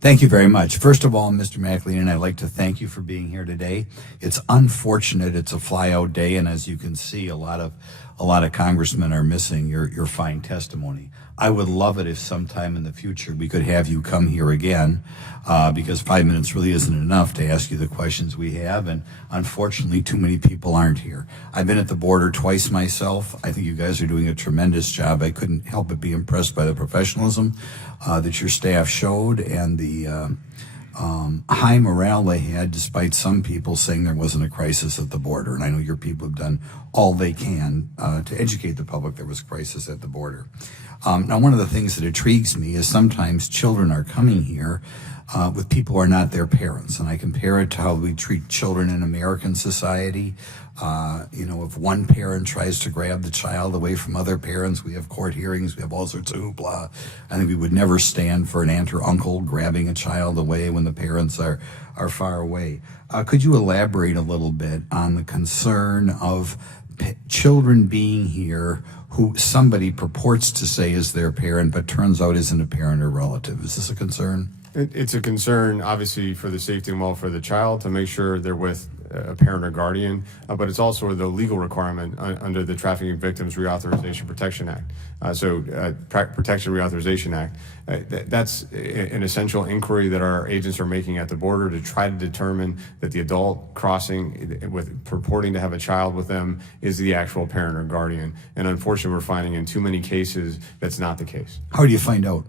Thank you very much. First of all, Mr. McLean, I'd like to thank you for being here today. It's unfortunate it's a fly-out day, and as you can see, a lot of congressmen are missing your fine testimony. I would love it if sometime in the future we could have you come here again, because 5 minutes really isn't enough to ask you the questions we have, and unfortunately too many people aren't here. I've been at the border twice myself. I think you guys are doing a tremendous job. I couldn't help but be impressed by the professionalism that your staff showed and the high morale they had, despite some people saying there wasn't a crisis at the border. And I know your people have done all they can to educate the public there was a crisis at the border. Now, one of the things that intrigues me is sometimes children are coming here with people who are not their parents. And I compare it to how we treat children in American society. If one parent tries to grab the child away from other parents, we have court hearings, we have all sorts of hoopla. I think we would never stand for an aunt or uncle grabbing a child away when the parents are far away. Could you elaborate a little bit on the concern of children being here who somebody purports to say is their parent but turns out isn't a parent or relative? Is this a concern? It's a concern, obviously, for the safety and welfare of the child to make sure they're with a parent or guardian, but it's also the legal requirement under the Trafficking Victims Reauthorization Protection Act. Protection Reauthorization Act. That's an essential inquiry that our agents are making at the border to try to determine that the adult crossing with purporting to have a child with them is the actual parent or guardian. And unfortunately, we're finding in too many cases that's not the case. How do you find out?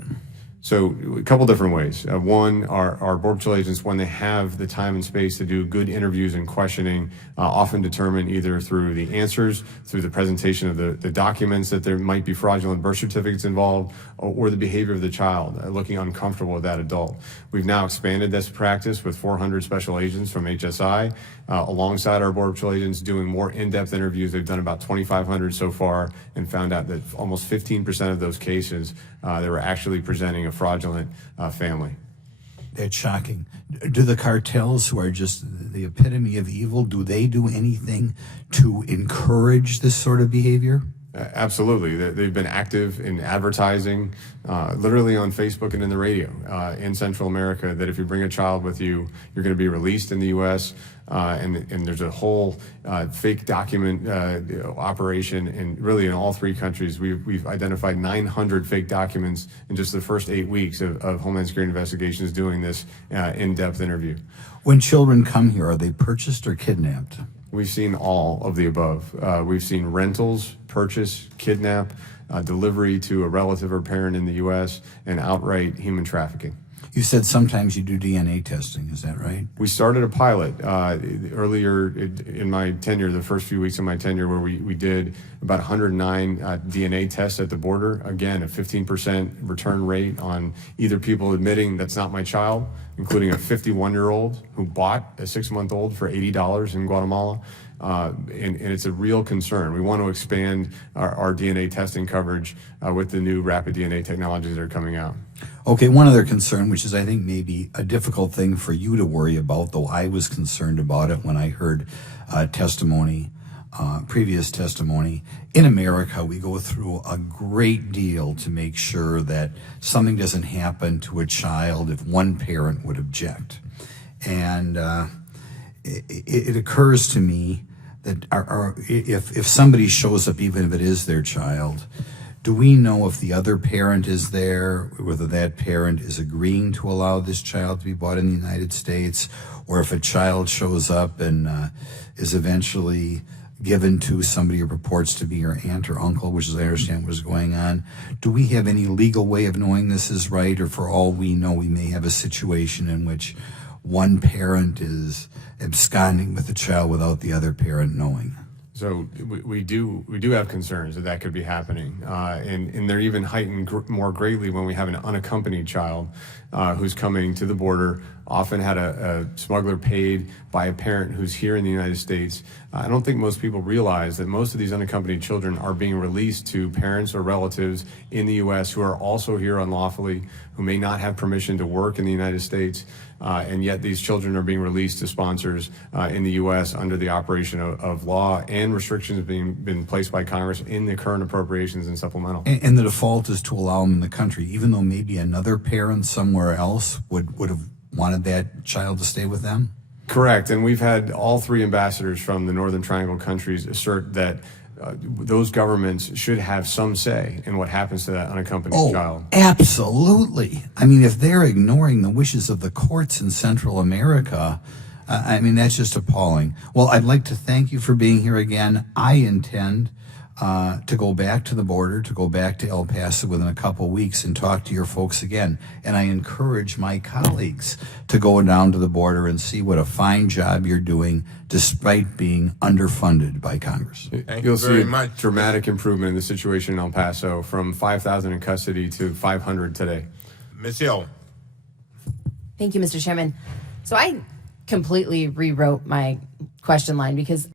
So a couple different ways. One, our Border Patrol agents, when they have the time and space to do good interviews and questioning, often determine either through the answers, through the presentation of the documents that there might be fraudulent birth certificates involved, or the behavior of the child, looking uncomfortable with that adult. We've now expanded this practice with 400 special agents from HSI, alongside our Border Patrol agents doing more in-depth interviews. They've done about 2,500 so far and found out that almost 15% of those cases, they were actually presenting a fraudulent family. That's shocking. Do the cartels, who are just the epitome of evil, do they do anything to encourage this sort of behavior? Absolutely. They've been active in advertising, literally on Facebook and in the radio in Central America, that if you bring a child with you, you're going to be released in the U.S. And there's a whole fake document operation, and really in all three countries, we've identified 900 fake documents in just the first 8 weeks of Homeland Security investigations doing this in-depth interview. When children come here, are they purchased or kidnapped? We've seen all of the above. We've seen rentals, purchase, kidnap, delivery to a relative or parent in the U.S., and outright human trafficking. You said sometimes you do DNA testing, is that right? We started a pilot earlier in my tenure, the first few weeks of my tenure, where we did about 109 DNA tests at the border. Again, a 15% return rate on either people admitting that's not my child, including a 51-year-old who bought a 6-month-old for $80 in Guatemala. And it's a real concern. We want to expand our DNA testing coverage with the new rapid DNA technologies that are coming out. Okay, one other concern, which is I think maybe a difficult thing for you to worry about, though I was concerned about it when I heard previous testimony. In America, we go through a great deal to make sure that something doesn't happen to a child if one parent would object. And it occurs to me that if somebody shows up, even if it is their child, do we know if the other parent is there, whether that parent is agreeing to allow this child to be brought in the United States, or if a child shows up and is eventually given to somebody who purports to be your aunt or uncle, which is, I understand, what's going on? Do we have any legal way of knowing this is right, or for all we know, we may have a situation in which one parent is absconding with the child without the other parent knowing? So we do have concerns that could be happening, and they're even heightened more greatly when we have an unaccompanied child who's coming to the border, often had a smuggler paid by a parent who's here in the United States. I don't think most people realize that most of these unaccompanied children are being released to parents or relatives in the U.S. who are also here unlawfully, who may not have permission to work in the United States, and yet these children are being released to sponsors in the U.S. under the operation of law and restrictions been placed by Congress in the current appropriations and supplemental. And the default is to allow them in the country, even though maybe another parent somewhere somewhere else would have wanted that child to stay with them? Correct, and we've had all three ambassadors from the Northern Triangle countries assert that those governments should have some say in what happens to that unaccompanied child. Absolutely. I mean, if they're ignoring the wishes of the courts in Central America, I mean, that's just appalling. Well, I'd like to thank you for being here again. I intend to go back to the border, to go back to El Paso within a couple weeks and talk to your folks again. And I encourage my colleagues to go down to the border and see what a fine job you're doing despite being underfunded by Congress. You'll see a dramatic improvement in the situation in El Paso from 5,000 in custody to 500 today. Ms. Hill. Thank you, Mr. Chairman. So I completely rewrote my question line because